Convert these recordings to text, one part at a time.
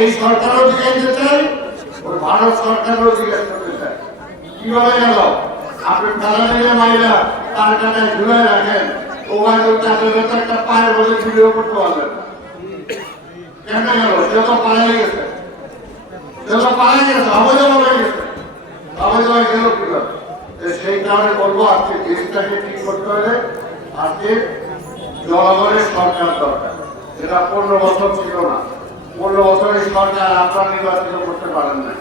এই সরকারও জিজ্ঞাসা চাই ওর ভারত সরকারও জিজ্ঞাসা করতে চাই কীভাবে গেল? আপনি পারবেন কেন গেল? সে তো পালাই গেছে। সে তো পালাই গেছে অবৈধ হয়ে গেছে। অবৈধ হয়ে গেল কীভাবে? সেই কারণে বলব, আজকে দেশটাকে ঠিক করতে হলে আজকে জনগণের সরকার দরকার। যেটা পনেরো বছর ছিল না। পনেরো বছরের সরকার আপনার নির্বাচিত করতে পারেন না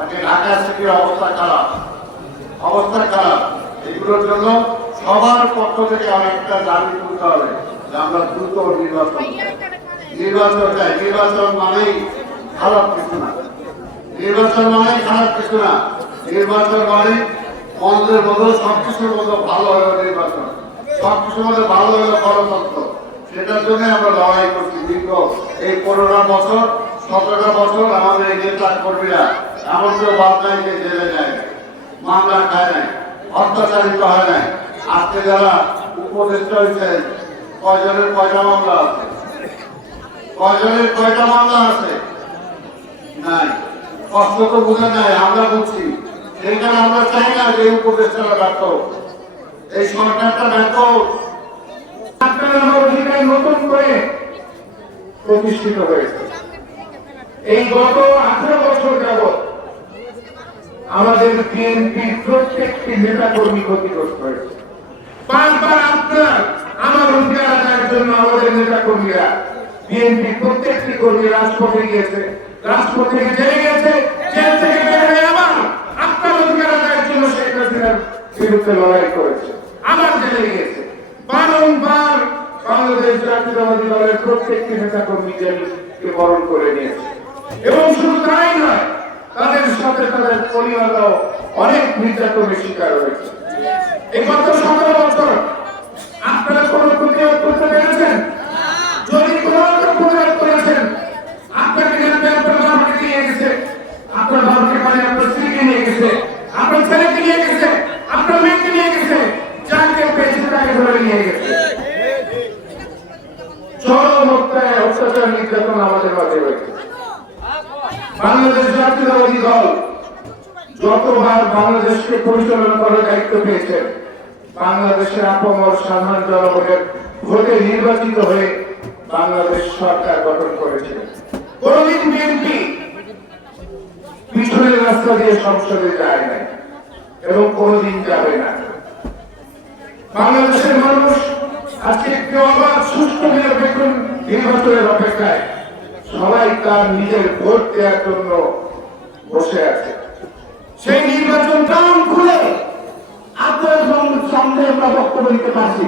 আজকে ঢাকা সিটির অবস্থা খারাপ। অবস্থা খারাপ। এগুলোর জন্য সবার পক্ষ থেকে অনেকটা দাবি তুলতে হবে যে আমরা দ্রুত নির্বাচন নির্বাচন চাই। নির্বাচন মানেই খারাপ কিছু না। নির্বাচন মানে খারাপ কিছু না। নির্বাচন মানে মন্দের মতো সবকিছুর মতো ভালো হলো নির্বাচন সবকিছুর মধ্যে ভালো হলো গণতন্ত্র সেটার জন্য আমরা লড়াই করছি দীর্ঘ এই পনেরো বছর সতেরো বছর আমাদের এই নেতা কর্মীরা এমন কেউ বাদ নাই যে জেলে যায় মামলা খায় নাই, অত্যাচারিত হয় নাই। আজকে যারা উপদেষ্টা হয়েছে কয়জনের কয়টা মামলা আছে? কয়জনের কয়টা মামলা আছে? নাই। কষ্ট তো বুঝে নাই আমরা বুঝছি। সেইখানে আমরা চাই না যে উপদেষ্টারা ব্যর্থ, এই সরকারটা ব্যর্থ। নতুন আমার অধিকার আদায়ের জন্য আমাদের প্রত্যেকটি কর্মী রাজপথে গিয়েছে। রাজপথ জেলে গেছে জেল থেকে বের হয়ে আবার আপনার অধিকার আদায়ের জন্য শেখ হাসিনার বিরুদ্ধে লড়াই করেছে। আবার জেলে গিয়েছে। বারংবার বাংলাদেশ জাতীয়তাবাদী দলের প্রত্যেকটি নেতা কর্মী জেলকে বরণ করে নিয়েছে। এবং শুধু তাই নয়, তাদের সাথে তাদের পরিবারও অনেক নির্যাতনের শিকার হয়েছে। এই গত সতেরো বছর আপনারা কোনো প্রতিরোধ করতে পেরেছেন যদি কোন রকম প্রতিবাদ করেছেন আপনাকে জানতে আপনার বাবাকে নিয়ে গেছে আপনার বাবাকে মানে আপনার স্ত্রীকে নিয়ে গেছে আপনার ছেলেকে নিয়ে গেছে আপনার মেয়েকে নিয়ে গেছে যাকে পেয়েছে তাকে ধরে নিয়ে গেছে চরম হত্যায় অত্যাচার নির্যাতন আমাদের মাঝে হয়েছে বাংলাদেশ জাতীয়তাবাদী দল যতবার বাংলাদেশকে পরিচালনা করার দায়িত্ব পেয়েছেন বাংলাদেশের আপামর সাধারণ জনগণের ভোটে নির্বাচিত হয়ে বাংলাদেশ সরকার গঠন করেছে। কোনদিন বিএনপি পিছনের রাস্তা দিয়ে সংসদে যায় নাই এবং কোনদিন যাবে না। বাংলাদেশের মানুষ আজকে একটি অবাধ, সুষ্ঠু, নিরপেক্ষ নির্বাচনের অপেক্ষায়। সবাই তার নিজের ভোট দেওয়ার জন্য বসে আছে। সেই নির্বাচন প্রাণ খুলে সামনে আমরা বক্তব্য দিতে পারছি।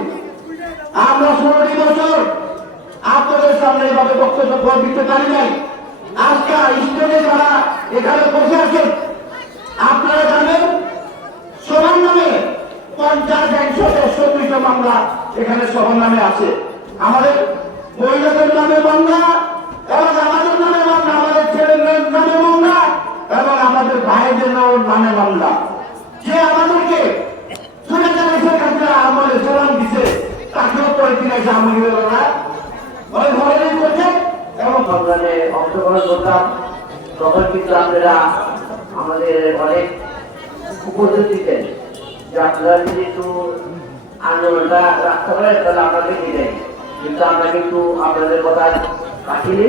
আপনাদের সামনে এভাবে বক্তব্য দিতে পারি নাই। এখানে বসে আছেন আপনারা জানেন নামে পঞ্চাশ মামলা এখানে নামে আছে। আমাদের মহিলাদের নামে মামলা ভাইদের নামে মামলা। যে আমাদেরকে আমাদের অনেক উপদেশ দিতেন যে আপনারা আন্দোলনটা রাখতে পারেন তাহলে আপনাদের দিতেন কিন্তু আমরা কিন্তু আপনাদের কথা রাখিনি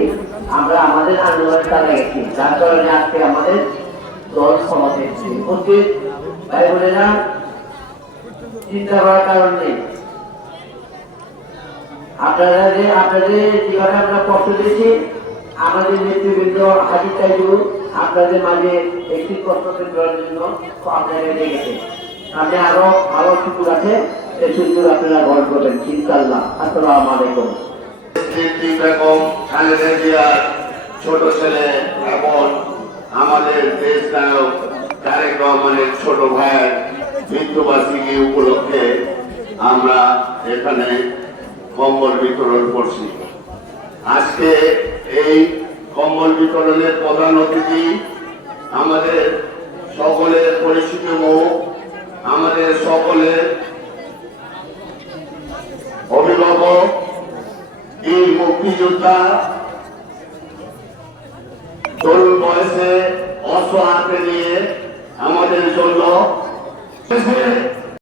আমরা আমাদের আন্দোলনের তারা গেছি যার কারণে আজকে আমাদের দল এসেছে। উপস্থিত ভাই বোনেরা, চিন্তা করার কারণ নেই। আপনারা যে, আপনাদের যেভাবে আমরা কষ্ট দিয়েছি, আমাদের নেতৃবৃন্দ হাজির চাইলেও আপনাদের মাঝে একটি কষ্ট করার জন্য আপনারা লেগেছে সামনে আরও আরও সুযোগ আছে, সেই সুযোগ আপনারা গ্রহণ করবেন ইনশাল্লাহ আসসালামু আলাইকুম। ছোট ছেলে এবং আমাদের দেশ নায়ক তারেক রহমানের ছোট ভাইয়ের মৃত্যুবার্ষিকী উপলক্ষে আমরা এখানে কম্বল বিতরণ করছি। আজকে এই কম্বল বিতরণের প্রধান অতিথি আমাদের সকলের পরিচিত মুখ আমাদের সকলের অভিভাবক, এই মুক্তিযোদ্ধা তরুণ বয়সে অস্ত্র হাতে নিয়ে আমাদের জন্য